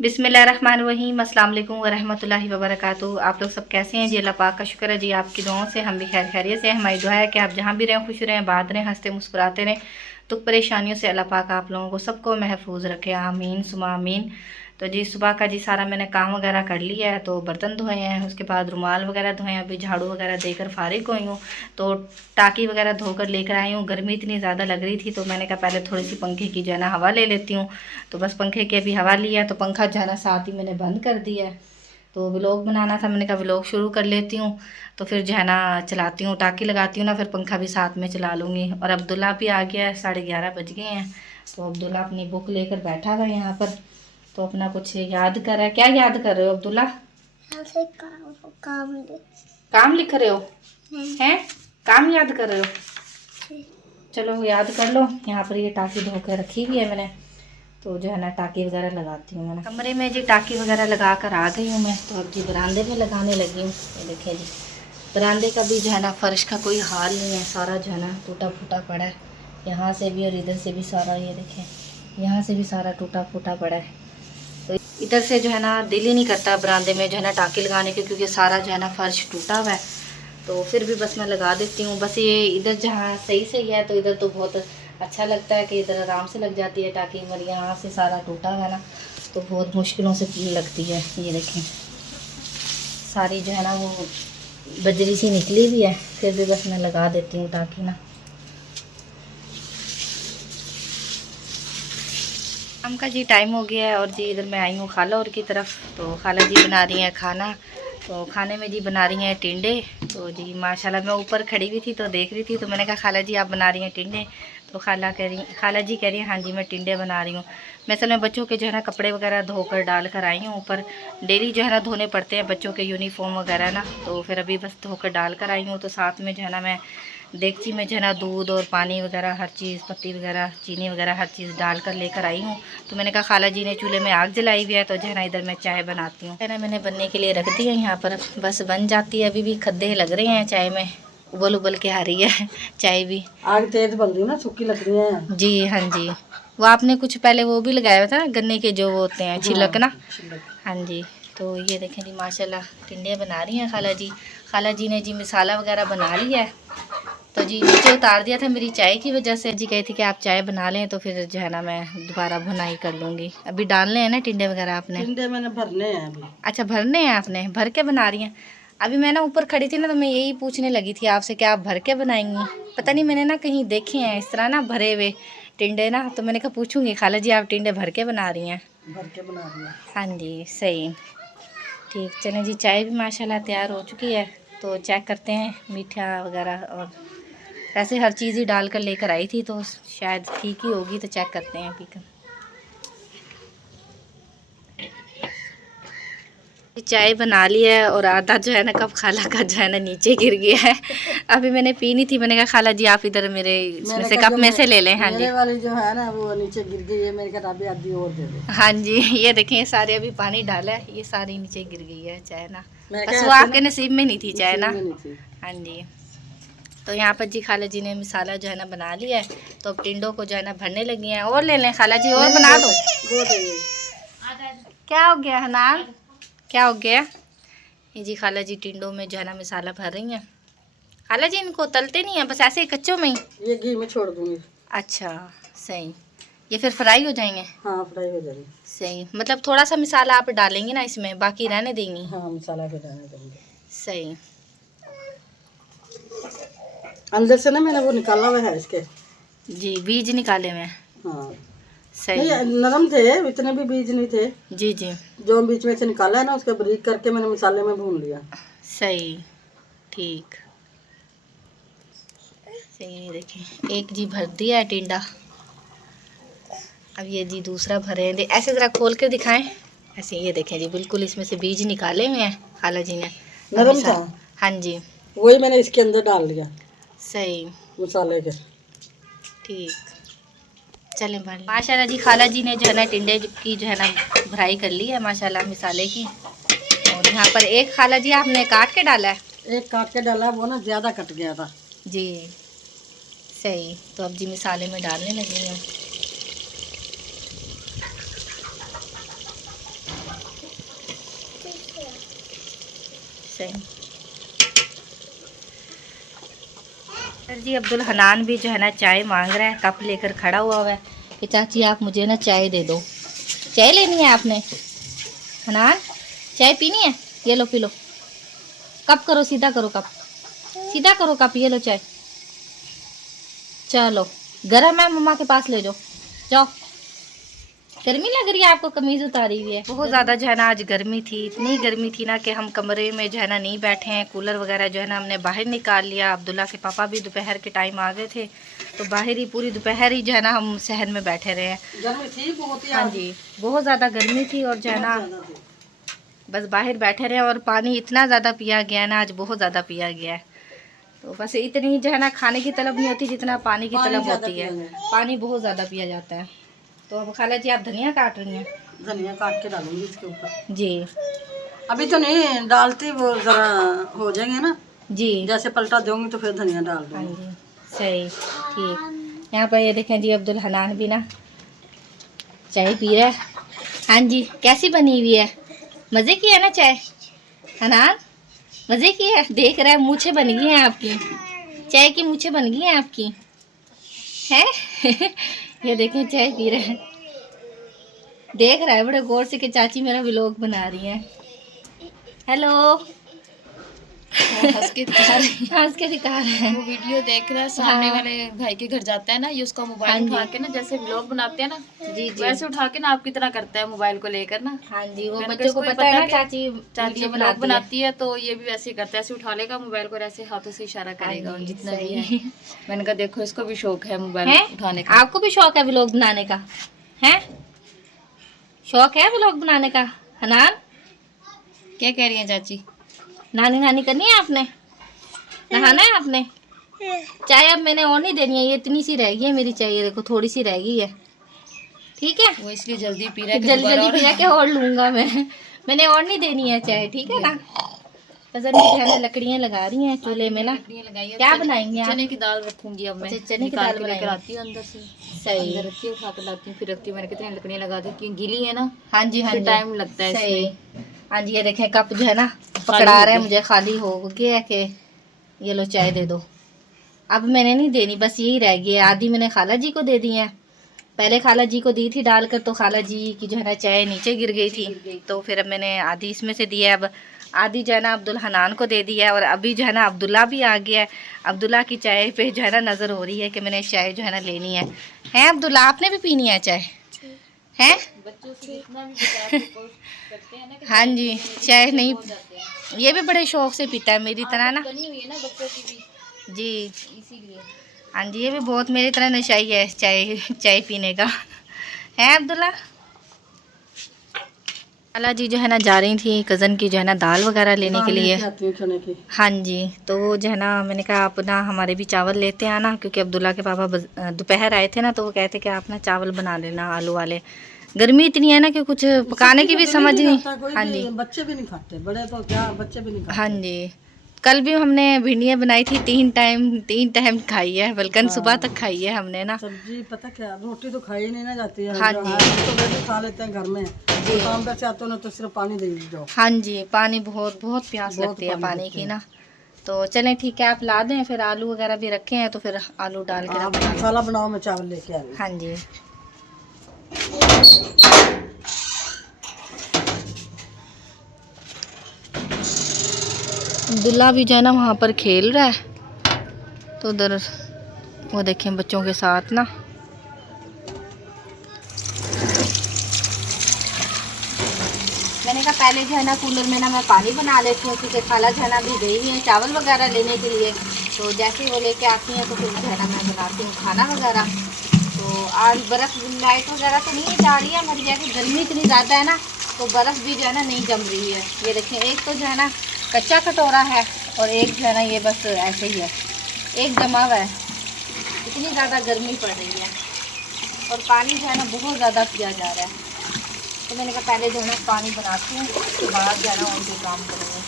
बिस्मिल्लाहिर्रहमानिर्रहीम, अस्सलाम वालेकुम वरहमतुल्लाहि वबरकातुहू। आप लोग सब कैसे हैं जी? अल्लाह पाक का शुक्र है जी, आपकी दुआओं से हम भी खैर खैरियत से हैं। हमारी दुआ है कि आप जहाँ भी रहें खुश रहें, बात रहें, हंसते मुस्कुराते रहें। दुख परेशानियों से अल्लाह पाक आप लोगों को सबको महफूज रखे, आमीन सुमा आमीन। तो जी सुबह का जी सारा मैंने काम वगैरह कर लिया है। तो बर्तन धोए हैं, उसके बाद रुमाल वगैरह धोए हैं, अभी झाड़ू वगैरह देकर फारिग हुई हूँ। तो टाँकी वगैरह धोकर लेकर आई हूँ। गर्मी इतनी ज़्यादा लग रही थी तो मैंने कहा पहले थोड़ी सी पंखे की जो है ना हवा ले लेती हूँ। तो बस पंखे की अभी हवा लिया तो पंखा जो है ना साथ ही मैंने बंद कर दिया है। तो व्लॉग बनाना था, मैंने कहा व्लॉग शुरू कर लेती हूँ। तो फिर जो है ना चलाती हूँ, टाँकी लगाती हूँ ना, फिर पंखा भी साथ में चला लूँगी। और अब्दुल्ला भी आ गया है, 11:30 बज गए हैं। तो अब्दुल्ला अपनी बुक लेकर बैठा हुआ है यहाँ पर। तो अपना कुछ याद कर रहा है। क्या याद कर रहे हो अब्दुल्ला? काम काम लिख रहे हो? हैं काम याद कर रहे हो? चलो याद कर लो। यहाँ पर ये टाँकी धो कर रखी हुई है मैंने। तो जो है ना टाँकी वगैरह लगाती हूँ। मैंने कमरे में जी टाँकी वगैरह लगा कर आ गई हूँ मैं। तो अब जी बरामदे में लगाने लगी हूँ। ये देखिए जी, बरामदे का भी जो है ना फर्श का कोई हाल नहीं है, सारा जो है ना टूटा फूटा पड़ा है। यहाँ से भी और इधर से भी सारा, ये देखें यहाँ से भी सारा टूटा फूटा पड़ा है। तो इधर से जो है ना दिल ही नहीं करता बरामदे में जो है ना टाँकी लगाने के, क्योंकि सारा जो है ना फर्श टूटा हुआ है। तो फिर भी बस मैं लगा देती हूँ। बस ये इधर जहाँ सही सही है तो इधर तो बहुत अच्छा लगता है कि इधर आराम से लग जाती है टाँकी, मगर यहाँ से सारा टूटा हुआ है ना तो बहुत मुश्किलों से लगती है। ये देखें सारी जो है ना वो बजरी सी निकली भी है, फिर भी बस मैं लगा देती हूँ टाँकी ना। शाम का जी टाइम हो गया है और जी इधर मैं आई हूँ खाला और की तरफ। तो खाला जी बना रही हैं खाना। तो खाने में जी बना रही हैं टिंडे। तो जी माशाल्लाह मैं ऊपर खड़ी हुई थी तो देख रही थी, तो मैंने कहा खाला जी आप बना रही हैं टिंडे? तो खाला जी कह रही हैं हाँ जी मैं टिंडे बना रही हूँ। मैं असल में बच्चों के जो है ना कपड़े वगैरह धोकर डाल कर आई हूँ ऊपर। डेली जो है ना धोने पड़ते हैं बच्चों के यूनिफॉर्म वगैरह ना, तो फिर अभी बस धोकर डाल कर आई हूँ। तो साथ में जो है ना मैं देगची में जो है ना दूध और पानी वगैरह हर चीज़, पत्ती वगैरह चीनी वगैरह हर चीज़ डाल कर लेकर आई हूँ। तो मैंने कहा खाला जी ने चूल्हे में आग जलाई हुई है तो जो है ना इधर मैं चाय बनाती हूँ। है ना मैंने बनने के लिए रख दी है यहाँ पर, बस बन जाती है। अभी भी खद्दे लग रहे हैं चाय में, उबल उबल के आ रही है चाय भी। आग तेज बन रही ना, सूखी लग रही है जी। हाँ जी, वो आपने कुछ पहले वो भी लगाया हुआ था ना गन्ने के जो होते हैं छिलक ना। हाँ जी। तो ये देखें जी माशाल्लाह टिंडे बना रही हैं खाला जी। खाला जी ने जी मसाला वगैरह बना लिया है। तो जी नीचे उतार दिया था मेरी चाय की वजह से। जी कही थी कि आप चाय बना लें तो फिर जो है ना मैं दोबारा भुनाई कर लूँगी। अभी डालने हैं ना टिंडे वगैरह आपने? टिंडे मैंने भरने हैं अभी। अच्छा भरने हैं, आपने भर के बना रही हैं? अभी मैं ना ऊपर खड़ी थी ना तो मैं यही पूछने लगी थी आपसे कि आप भर के बनाएंगी। पता नहीं मैंने ना कहीं देखे हैं इस तरह ना भरे हुए टिंडे ना, तो मैंने कहा पूछूंगी खाला जी आप टिंडे भर के बना रही हैं? भर के बना रही हैं। हाँ जी सही ठीक। चलें जी चाय भी माशाल्लाह तैयार हो चुकी है। तो चेक करते हैं मीठा वगैरह, और वैसे हर चीज़ ही डाल कर लेकर आई थी तो शायद ठीक ही होगी। तो चेक करते हैं पीकर। चाय बना ली है और आधा जो है ना कप खाला का जो है ना नीचे गिर गया है। अभी मैंने पी नहीं थी, मैंने कहा खाला जी आप इधर मेरे इसमें से कप में से ले लें। हाँ जी वाली जो है ना वो नीचे गिर गई है, मैंने कहा अभी आधी और दे दे। हाँ जी ये देखें ये सारे अभी पानी डाला है, ये सारी नीचे गिर गई है चाय ना, बस वो आपके नसीब में नहीं थी चाय ना। हाँ जी। तो यहाँ पर जी खाला जी ने मसाला जो है ना बना लिया है। तो अब टिंडों को जो है ना भरने लगी हैं। और ले लें खाला जी, और बना दो। क्या हो गया हनान, क्या हो गया? ये जी खाला जी टिंडों में जो है ना मसाला भर रही हैं। खाला जी इनको तलते नहीं है, बस ऐसे ही कच्चों में ही? ये घी में छोड़ दूंगी। अच्छा सही, ये फिर फ्राई हो जाएंगे? हाँ फ्राई हो जाएंगे। सही, मतलब थोड़ा सा मसाला आप डालेंगे ना इसमें, बाकी रहने देंगी? हाँ मसाला भी रहने देंगे। सही। अंदर से ना मैंने वो निकाला हुआ है इसके जी, बीज निकाले हुए। हाँ सही। नहीं नरम थे, इतने भी बीज नहीं थे। जी जी, जो बीच में से निकाला है ना उसके बारीक करके मैंने मसाले में भून लिया। सही ठीक। सही देखिए एक जी भर दिया है टिंडा। अब ये जी दूसरा भरे हैं, ऐसे ज़रा खोल के दिखाएं। ऐसे ये देखें जी बिल्कुल इसमें से बीज निकाले हुए हैं खाला जी ने। नरम था। हाँ जी वही मैंने इसके अंदर डाल दिया। सही मसाले के। ठीक चलें भर माशाल्लाह जी। खाला जी ने जो है ना टिंडे की जो है ना भराई कर ली है माशाल्लाह मसाले की। और यहाँ पर एक खाला जी आपने काट के डाला है? एक काट के डाला, वो ना ज़्यादा कट गया था जी। सही, तो अब जी मसाले में डालने लगी हैं। सही। सर जी अब्दुल हनान भी जो है ना चाय मांग रहा है, कप लेकर खड़ा हुआ है कि चाची आप मुझे ना चाय दे दो। चाय लेनी है आपने? हनान चाय पीनी है? ये लो पी लो। कप करो सीधा, करो कप सीधा करो, कप ये लो चाय। चलो गरम है, मम्मा के पास ले जाओ, जाओ। गर्मी लग रही है आपको? कमीज उतारी हुई है। बहुत ज़्यादा जो है ना आज गर्मी थी, इतनी गर्मी थी ना कि हम कमरे में जो है ना नहीं बैठे हैं। कूलर वगैरह जो है ना हमने बाहर निकाल लिया। अब्दुल्ला के पापा भी दोपहर के टाइम आ गए थे, तो बाहर ही पूरी दोपहर ही जो है ना हम शहर में बैठे रहे हैं। गर्मी थी बहुत। हाँ जी बहुत ज़्यादा गर्मी थी और जो है ना बस बाहर बैठे रहे। और पानी इतना ज़्यादा पिया गया ना आज, बहुत ज़्यादा पिया गया है। तो बस इतनी जो है ना खाने की तलब नहीं होती जितना पानी की तलब होती है। पानी बहुत ज़्यादा पिया जाता है। तो अब खाला जी आप धनिया काट रही हैं? धनिया काट के डालूंगी इसके ऊपर जी। अभी तो नहीं डालती, वो जरा हो जाएंगे ना जी जैसे पलटा दूंगी तो फिर धनिया डाल हाँ दूंगी। जी सही ठीक। यहाँ पर ये देखें जी अब्दुल हनान भी ना चाय पी रहा है। हाँ जी कैसी बनी हुई है? मज़े की है ना चाय? हनान मज़े की है? देख रहा है मूछें बन गई हैं आपकी, चाय की मूछें बन गई हैं आपकी है। ये देखें चाय पी रहे हैं, देख रहा है बड़े गौर से कि चाची मेरा व्लॉग बना रही है। हेलो हंस के दिखा रहे हैं। हंस के दिखा रहे हैं। वो वीडियो देख रहा है, सामने हाँ। वाले भाई के घर जाता है ना, ये उसका हाँ मोबाइल जी। उठा के ना, जैसे व्लॉग बनाते हैं ना जी जी वैसे उठा के ना आपकी तरह करता है मोबाइल को लेकर ना। हाँ जी वो मैंने कहा बच्चों को इसको भी पता है ना कि चाची चाची वीडियो व्लॉग बनाती है। बनाती है, तो ये भी वैसे ही करता है, ऐसे उठा लेगा मोबाइल को, ऐसे हाथों से इशारा करेगा हाँ जी, जितना भी सही। है। मैंने कहा देखो इसको भी शौक है मोबाइल है? उठाने का। आपको भी शौक है व्लॉग बनाने का? है शौक है व्लॉग बनाने का? हनान क्या कह रही है चाची? नानी नानी करनी है आपने? नहाना है आपने? चाय अब मैंने और नहीं देनी है, ये इतनी सी रह गई है मेरी चाय, ये देखो थोड़ी सी रह गई है। ठीक है वो इसलिए जल्दी पी रहा है कि जल्दी दोबारा जल्दी पिया के और लूंगा मैं। मैंने और नहीं देनी है चाय, ठीक है ना। पसंद की बहनें लकड़ियाँ लगा रही हैं चूल्हे में ना। लकड़ियाँ लगाई है। क्या बनाएंगे आप? चने की दाल रखूंगी अब मैं। अच्छा, चने की निकाल दाल के लेकर बनाएंगे। आती हूँ अंदर से। सही। अंदर रखती हूँ, उठा कर लाती हूँ, फिर रखती हूँ। मैंने कितनी लकड़ियाँ लगा दी क्योंकि गीली है ना। हाँ जी हाँ फिर जी टाइम लगता है सही। इसमें। हाँ जी ये देखें कप जो है ना खाली पकड़ा हो रहे हैं गया। मुझे, खाली हो गया कि ये लो चाय दे दो। अब मैंने नहीं देनी, बस यही रह गई है। आधी मैंने खाला जी को दे दी है, पहले खाला जी को दी थी डालकर, तो खाला जी की जो है ना चाय नीचे गिर गई थी, तो फिर अब मैंने आधी इसमें से दी है। अब आधी जो है ना अब्दुल हनान को दे दी है। और अभी जो है ना अब्दुल्ला भी आ गया है। अब्दुल्ला की चाय पे जो है ना नज़र हो रही है कि मैंने चाय जो है ना लेनी है। हैं अब्दुल्ला आपने भी पीनी है चाय? हैं? बच्चों से जितना भी बचा के करते हैं ना कि हाँ जी चाय नहीं, पहुंच जाते हैं। ये भी बड़े शौक से पीता है मेरी तरह ना। बनी हुई है ना बच्चों की भी, जी इसीलिए। हाँ जी ये भी बहुत मेरी तरह नशाई है चाय चाय पीने का। है अब्दुल्ला? खाला जी जो है ना जा रही थी कज़न की जो है ना दाल वगैरह लेने के लिए। आती हूँ चने की। हाँ जी तो वो जो है ना मैंने कहा आप ना हमारे भी चावल लेते आना, क्योंकि अब्दुल्ला के पापा दोपहर आए थे ना, तो वो कहते कि आप ना चावल बना लेना आलू वाले। गर्मी इतनी है ना कि कुछ पकाने की भी समझ नहीं। हाँ जी बच्चे भी नहीं खाते, बड़े तो क्या बच्चे भी नहीं खाते। हाँ जी कल भी हमने भिंडियाँ बनाई थी, 3 टाइम खाई है, बल्कि सुबह तक खाई है हमने ना। सब्जी पता क्या, रोटी तो खाई नहीं ना जाती है। हाँ जो जी। है, हम तो वैसे खा लेते हैं घर में। तो काम पे से आते हो ना तो सिर्फ पानी दे दो। हाँ जी पानी बहुत बहुत प्यास बहुत लगती है पानी पानी की लगती ना। तो चलें ठीक है आप ला दें, फिर आलू वगैरह भी रखे हैं तो फिर आलू डाल के आप रख देंगे। मसाला बनाओ, मैं चावल लेके आ रही हाँ जी अब्दुल्ला भी जो है ना वहाँ पर खेल रहा है, तो उधर वो देखें बच्चों के साथ ना। मैंने कहा पहले जो है ना कूलर में ना मैं पानी बना लेती हूँ, क्योंकि खाला जो है ना अभी गई हुई है चावल वगैरह लेने के लिए। तो जैसे ही वो लेके आती हैं तो फिर जो है ना मैं बनाती हूँ खाना वगैरह। तो आज बर्फ़ लाइट वगैरह तो नहीं जा रही है हमारी, जैसे गर्मी इतनी ज़्यादा है ना, तो बर्फ़ भी जो है ना नहीं जम रही है। ये देखें एक तो जो है ना कच्चा कटोरा है और एक जो है ना ये बस ऐसे ही है, एक जमा हुआ है। इतनी ज़्यादा गर्मी पड़ रही है और पानी जो है ना बहुत ज़्यादा पिया जा रहा है। तो मैंने कहा पहले जो है ना पानी बनाती हूँ, उसके बाद जो है ना उनके काम करूँगी।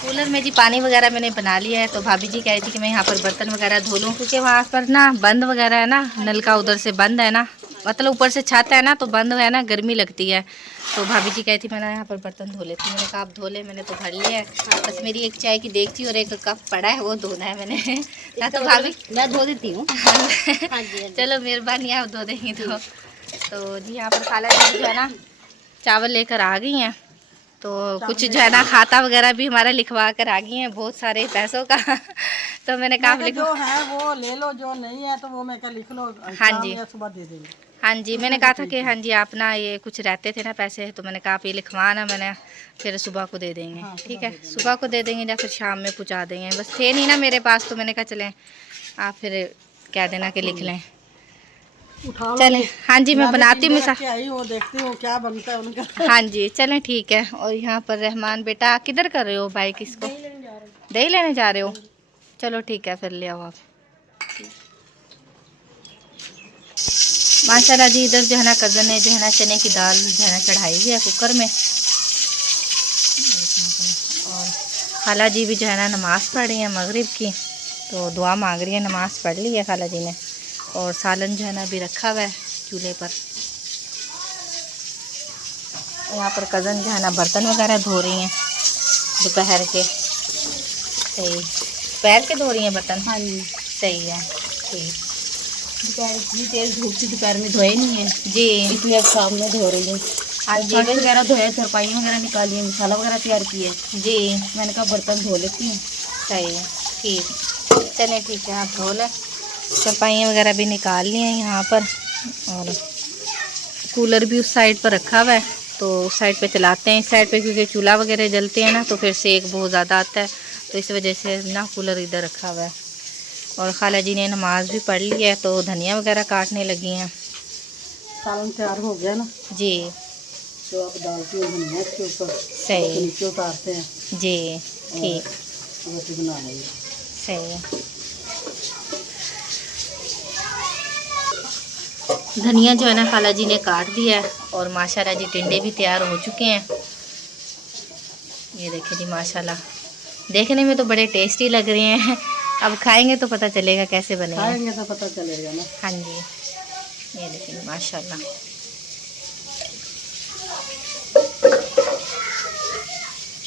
कूलर में जी पानी वगैरह मैंने बना लिया है। तो भाभी जी कह रही थी कि मैं यहाँ पर बर्तन वगैरह धो लूँ, क्योंकि वहाँ पर ना बंद वगैरह है ना, नल का उधर से बंद है ना, मतलब ऊपर से छत है ना तो बंद है ना, गर्मी लगती है। तो भाभी जी कहती मैंने यहाँ पर बर्तन धो लेती, मैंने कहा आप धो ले, मैंने तो भर लिया है। बस मेरी एक चाय की देगची और एक कप पड़ा है, वो धोना है मैंने ना। तो भाभी मैं धो देती हूँ। चलो मेहरबानी, आप धो देंगी तो जी यहाँ पर खाला जी जो है ना चावल लेकर आ गई हैं। तो कुछ जो है ना खाता वगैरह भी हमारा लिखवा कर आ गई हैं, बहुत सारे पैसों का तो मैंने कहा जो है वो ले लो, जो नहीं है तो वो मैं क्या लिख लो। हाँ जी, सुबह दे देंगे। हाँ जी, मैंने कहा था कि हाँ जी आप ना ये कुछ रहते थे ना पैसे, तो मैंने कहा आप ये लिखवाना, मैंने फिर सुबह को दे देंगे। हाँ, ठीक है, सुबह को दे देंगे या फिर शाम में पहुँचा देंगे। बस थे नहीं ना मेरे पास, तो मैंने कहा चलें आप फिर कह देना कि लिख लें। चलें, हाँ जी मैं बनाती हूँ वो देखती हूँ क्या बनता है उनका। हाँ जी चलें ठीक है। और यहाँ पर रहमान बेटा किधर कर रहे हो भाई, किसको दही लेने जा रहे हो? चलो ठीक है फिर ले आओ आप। माशाल्लाह जी इधर जो है ना कज़न ने जो है ना चने की दाल जो है ना चढ़ाई हुई है कुकर में। और खाला जी भी जो है ना नमाज़ पढ़ रही है मगरिब की, तो दुआ मांग रही है, नमाज़ पढ़ ली है खाला जी ने। और सालन जो है ना अभी रखा हुआ है चूल्हे पर। यहाँ पर कज़न जो है ना बर्तन वगैरह धो रही हैं दोपहर के। सही, दोपहर के धो रही हैं बर्तन? हाँ जी सही है, ठीक। दोपहर इतनी तेज धूप थी, दोपहर में धोए नहीं है जी, इसलिए अब शाम में धो रही हूँ। हाँ जी वगैरह धोए, सरपाई वगैरह निकाली है, मसाला वगैरह तैयार किए जी। मैंने कहा बर्तन धो लेती हूँ। सही है, ठीक, चलें ठीक है, आप धो लें। सफाइयाँ वगैरह भी निकाल ली हैं यहाँ पर। और कूलर भी उस साइड पर रखा हुआ है, तो उस साइड पे चलाते हैं। इस साइड पे क्योंकि चूल्हा वगैरह जलते हैं ना, तो फिर सेक बहुत ज़्यादा आता है, तो इस वजह से ना कूलर इधर रखा हुआ है। और खाला जी ने नमाज़ भी पढ़ ली है, तो धनिया वगैरह काटने लगी हैं। सालन तैयार हो गया ना जी, तो अब डालती हूँ धनिया इसके ऊपर, सही, नीचे उतारते हैं जी ठीक, रोटी बना लेंगे। सही है। धनिया जो है ना खाला जी ने काट दिया है। और माशाल्लाह जी टिंडे भी तैयार हो चुके हैं। ये देखिए जी माशाल्लाह, देखने में तो बड़े टेस्टी लग रहे हैं, अब खाएंगे तो पता चलेगा कैसे बने हैं। खाएंगे तो पता चलेगा ना। हाँ जी, ये देखिए माशाल्लाह।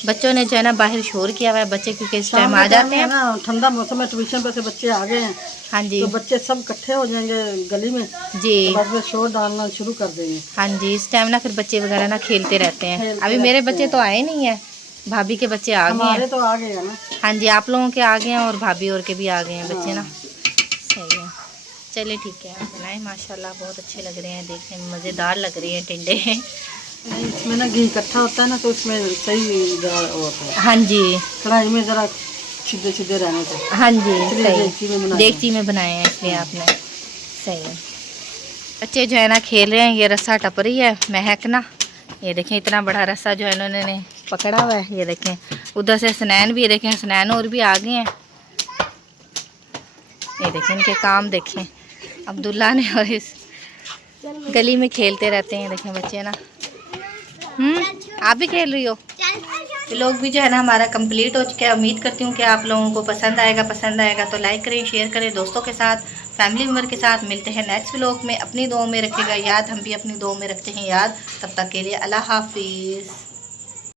बच्चों ने जो है ना बाहर शोर किया हुआ है, बच्चे क्योंकि इस टाइम आ जाते हैं ना, ठंडा मौसम है, ट्यूशन पे से बच्चे आ गए हैं। हाँ जी, तो बच्चे सब इकट्ठे हो जाएंगे गली में जी, तो बस वे शोर डालना शुरू कर देंगे। हाँ जी, इस टाइम ना फिर बच्चे वगैरह ना खेलते रहते हैं। अभी मेरे बच्चे तो आए नहीं है, भाभी के बच्चे आ गए हैं। तो आ गए हैं ना। हाँ जी, आप लोगों के आ गए हैं और भाभी और के भी आ गए हैं बच्चे ना। सही है, चलिए ठीक है, आप बनाएं। माशाल्लाह बहुत अच्छे लग रहे हैं, देखने में मज़ेदार लग रहे हैं टिंडे। इसमें ना घी इकट्ठा होता है ना, तो इसमें सही होता है। हाँ जी, कढ़ाई में ज़रा सीधे सीधे रहने को। हाँ जी सही, देगची में बनाए हैं इसलिए आपने। सही है। बच्चे जो है ना खेल रहे हैं, ये रस्सा टप रही है महक ना। ये देखें इतना बड़ा रस्सा जो है इन्होंने पकड़ा हुआ है। ये देखें उधर से हसनैन भी, ये देखें हसनैन और भी आ गए हैं। ये देखें इनके काम देखें, अब्दुल्ला ने और इस गली में खेलते रहते हैं। देखें बच्चे ना। आप भी खेल रही हो? लोग भी जो है ना हमारा कंप्लीट हो चुका है। उम्मीद करती हूँ कि आप लोगों को पसंद आएगा तो लाइक करें, शेयर करें दोस्तों के साथ, फैमिली मेम्बर के साथ। मिलते हैं नेक्स्ट व्लॉग में। अपनी दुआओं में रखिएगा याद, हम भी अपनी दुआओं में रखते हैं याद। तब तक के लिए अल्लाह हाफिज़।